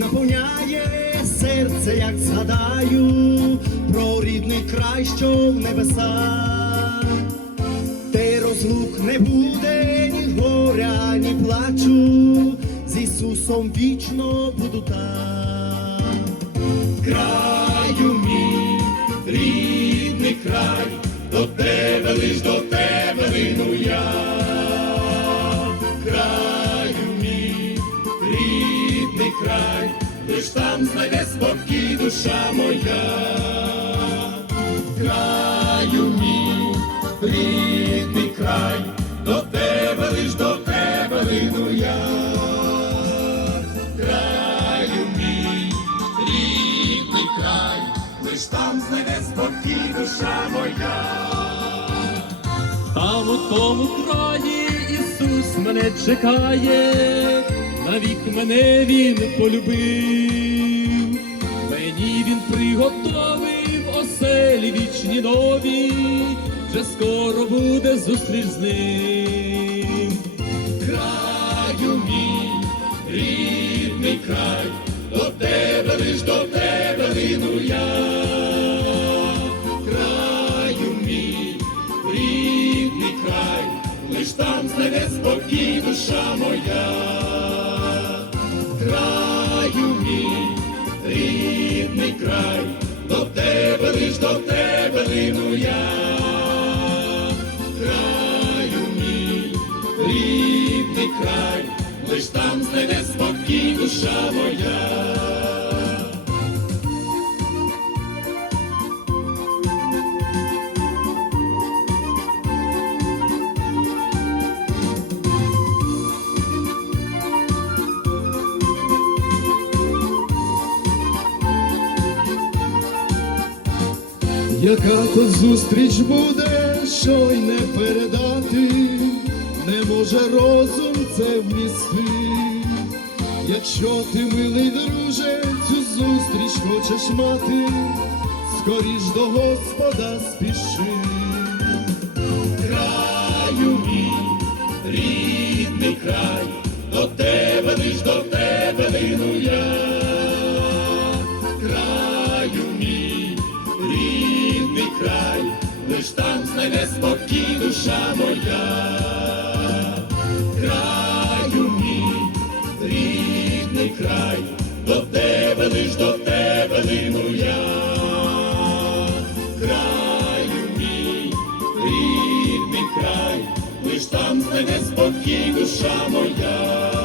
наповняє серце, як згадаю про рідний край, що в небесах, де розлук не буде ні горя, ні плачу, з Ісусом вічно буду там. Краю мій, рідний край, до тебе лиш до тебе лину лиш там знайде спокій душа моя. Краю мій, рідний край, до тебе лиш до тебе лину я. Краю мій, рідний край, лиш там знайде спокій душа моя. Там у тому краї Ісус мене чекає, навік мене Він полюбив, мені Він приготовив оселі вічні нові, вже скоро буде зустріч з ним. Краю мій, рідний край, до тебе лиш до тебе лину я. Краю мій, рідний край, лиш там знайде спокій душа моя. Краю мій, рідний край, до тебе лиш до тебе лину я. Краю мій, рідний край, лиш там знайде спокій душа моя. Яка то зустріч буде, що й не передати, не може розум це вмісти. Якщо ти, милий друже, цю зустріч хочеш мати, скоріш до Господа спіши. Краю мій, рідний край, до тебе лиш до тебе лину я. Краю мій, край, лиш там знайде спокій душа моя. Краю мій, рідний край, до тебе лиш до тебе лину я. Краю мій, рідний край, лиш там знайде спокій душа моя.